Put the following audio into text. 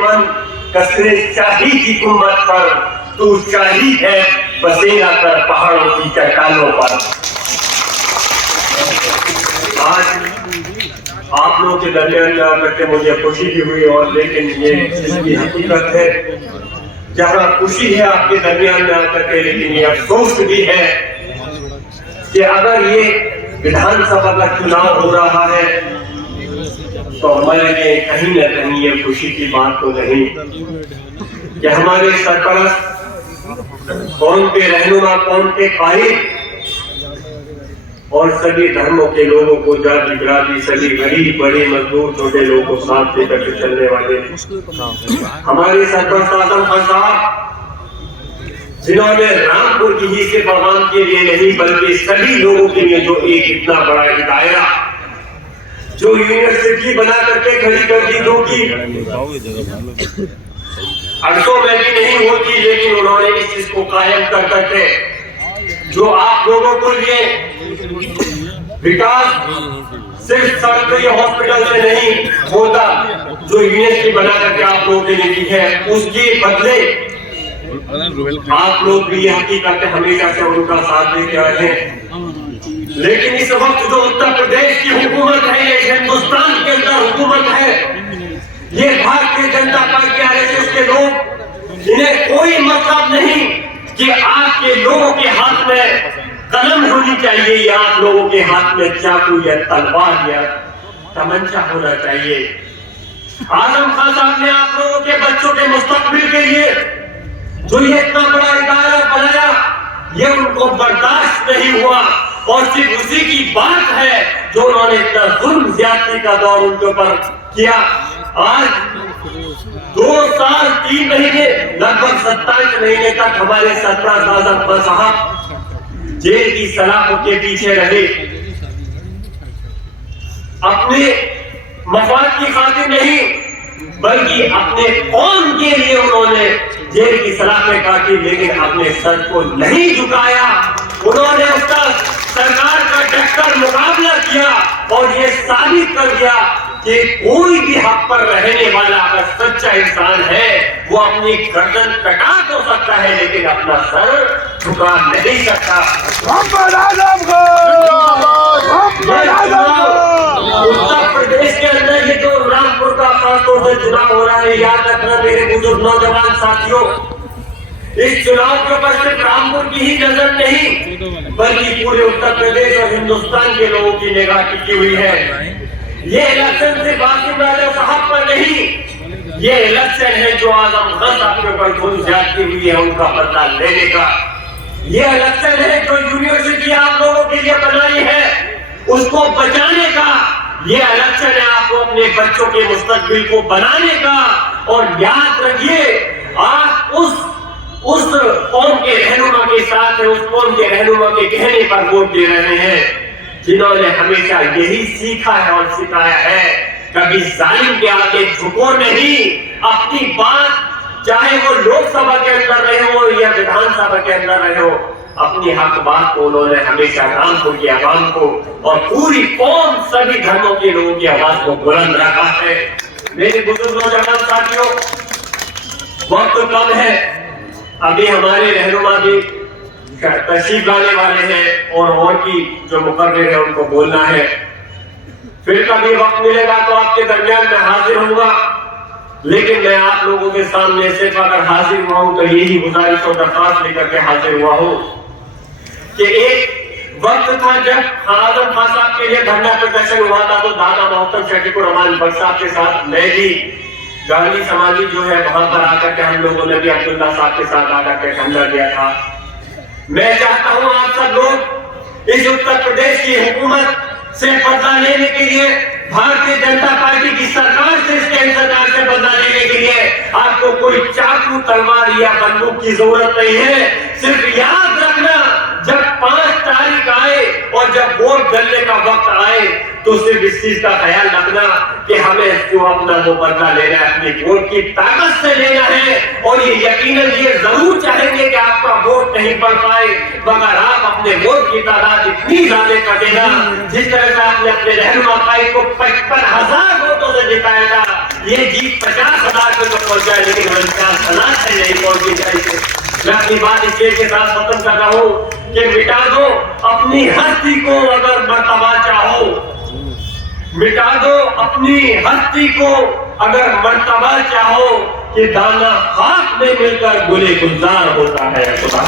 कसरे शाही की कुम्मत पर तू शाही है बसेरा कर पहाड़ों की चट्टानों पर। आज आप लोगों के दरमियान में आकर के मुझे खुशी भी हुई, और लेकिन ये इसकी हकीकत है, जहाँ खुशी है आपके दरमियान में आकर के, लेकिन ये अफसोस भी है कि अगर ये विधानसभा का चुनाव हो रहा है तो हमारे लिए कहीं न कहीं ये खुशी की बात तो नहीं कि हमारे सरपरस्त, कौम के रहनुमा, कौम के कायद और सभी धर्मों के लोगों को, जाति बिरादरी, सभी गरीब बड़े मजदूर छोटे लोगों को साथ लेकर के चलने वाले हमारे सरपरस्त आजम खान साहब, जिन्होंने रामपुर की ही सिर्फ आवाम के लिए नहीं बल्कि सभी लोगों के लिए जो एक इतना बड़ा दायरा, जो यूनिवर्सिटी बना करके खड़ी कर दी, जो की अरसों में भी नहीं होती, लेकिन उन्होंने इस चीज को कायम कर करके जो आप लोगों को लिए विकास सिर्फ सरकारी हॉस्पिटल से नहीं होता, जो यूनिवर्सिटी बना करके आप लोगों के लिए दी है, उसके बदले आप लोग भी हकीकत हमेशा से उनका साथ देते आए हैं। लेकिन इस वक्त जो उत्तर प्रदेश की हुकूमत है, ये हिंदुस्तान के अंदर हुकूमत है, ये भारतीय जनता पार्टी आरएसएस के लोग, इन्हें कोई मतलब नहीं कि आपके लोगों के हाथ में कलम होनी चाहिए या आप लोगों के हाथ में चाकू या तलवार या तमंचा होना चाहिए। आजम खान साहब ने आप लोगों के बच्चों के मुस्तकबिल के लिए जो ये इतना बड़ा इदारा बनाया, ये उनको बर्दाश्त नहीं हुआ, और सिर्फ उसी की बात है जो उन्होंने इतना जुल्म ज्यादती का दौर उनके ऊपर किया। आज 2 साल 3 महीने, लगभग 27 महीने तक हमारे सरपरस्त आजम खान साहब जेल की सलाखों के पीछे रहे, अपने मफाद की खातिर नहीं बल्कि अपने कौम के लिए उन्होंने जेल की सलाखें काटी, लेकिन अपने सर को नहीं झुकाया। उन्होंने उसका सरकार का डटकर मुकाबला किया और ये साबित कर दिया कि कोई भी हक पर रहने वाला अगर सच्चा इंसान है, वो अपनी गर्दन कटा तो सकता है लेकिन अपना सर झुका नहीं सकता। उत्तर प्रदेश के अंदर ये जो रामपुर का खासतौर से चुनाव हो रहा है, याद रखना मेरे बुजुर्ग नौजवान साथियों, इस चुनाव के ऊपर सिर्फ रामपुर की ही नजर नहीं बल्कि पूरे उत्तर प्रदेश और हिंदुस्तान के लोगों की निगाह टिकी हुई है। ये इलेक्शन सिर्फ आसिफ राजा साहब पर नहीं, ये इलेक्शन है जो आजम खान साहब के ऊपर जुल्म ज्यादती हुई है उनका बदला लेने का। ये इलेक्शन है जो यूनिवर्सिटी आप लोगों के लिए बनाई है उसको बचाने का। ये इलेक्शन है आपको अपने बच्चों के मुस्तकबिल को बनाने का। और याद रखिए, आप उस कौम के रहनुमा के साथ है, उस कौम के रहनुमा के कहने पर वोट दे रहे हैं जिन्होंने हमेशा यही सीखा है और सिखाया है, कभी जालिम के आगे झुको नहीं। अपनी बात चाहे वो लोकसभा के अंदर रहे हो या विधानसभा के अंदर रहे हो, अपनी हक बात को उन्होंने हमेशा रामपुर की आवाम को और पूरी कौम सभी धर्मों के लोगों की आवाज को बुलंद रखा है। मेरे बुजुर्ग नौजवान साथियों, वक्त कम है, अभी हमारे रहनुमा भी तशरीफ लाने वाले हैं और की जो मुकर्रर है उनको बोलना है। फिर कभी वक्त मिलेगा तो आपके दरमियान में हाजिर होऊंगा, लेकिन मैं आप लोगों के सामने सिर्फ अगर हाजिर हुआ हूं तो यही गुजारिश और दरख्वास्त लेकर के हाजिर हुआ हूं कि एक वक्त था जब आजम खान साहब के लिए धरना प्रदर्शन हुआ था, तो दादा मोहम्मद शफीकुर रहमान भट्ट साहब के साथ मैं भी गांधी समाधि जो है वहां पर आकर के हम लोगों ने भी अब्दुल्ला साहब के साथ आकर के धरना दिया था। मैं चाहता हूं आप सब लोग इस उत्तर प्रदेश की हुकूमत से बदला लेने के लिए, भारतीय जनता पार्टी की सरकार से, इस केंद्र सरकार से बदला लेने के लिए आपको कोई चाकू तलवार या बंदूक की जरूरत नहीं है। सिर्फ याद रखना, जब 5 तारीख आए और जब वोट डालने का वक्त आए तो सिर्फ इस चीज का ख्याल रखना कि हमें जो अपना वो बदला लेना है अपनी वोट की ताकत से लेना है। और ये यकीनन ये जरूर चाहेंगे कि आपका वोट नहीं पड़ पाए, मगर आप अपने वोट की तादाद इतनी ज्यादा कर देना जिस तरह से आपने अपने रहनुमा भाई को 55,000 वोटों से जिताया था, ये जीत 50,000 के پہنچ جائے لیکن منشا سلاد سے نہیں پہنچی جائے. میں اپنی بات اس چیز کے ساتھ ختم کر رہا ہوں کہ مٹا دو اپنی ہستی کو اگر مرتبہ چاہو, مٹا دو اپنی ہستی کو اگر مرتبہ چاہو, کہ دانا خاک میں مل کر گلے گلزار ہوتا ہے. خدا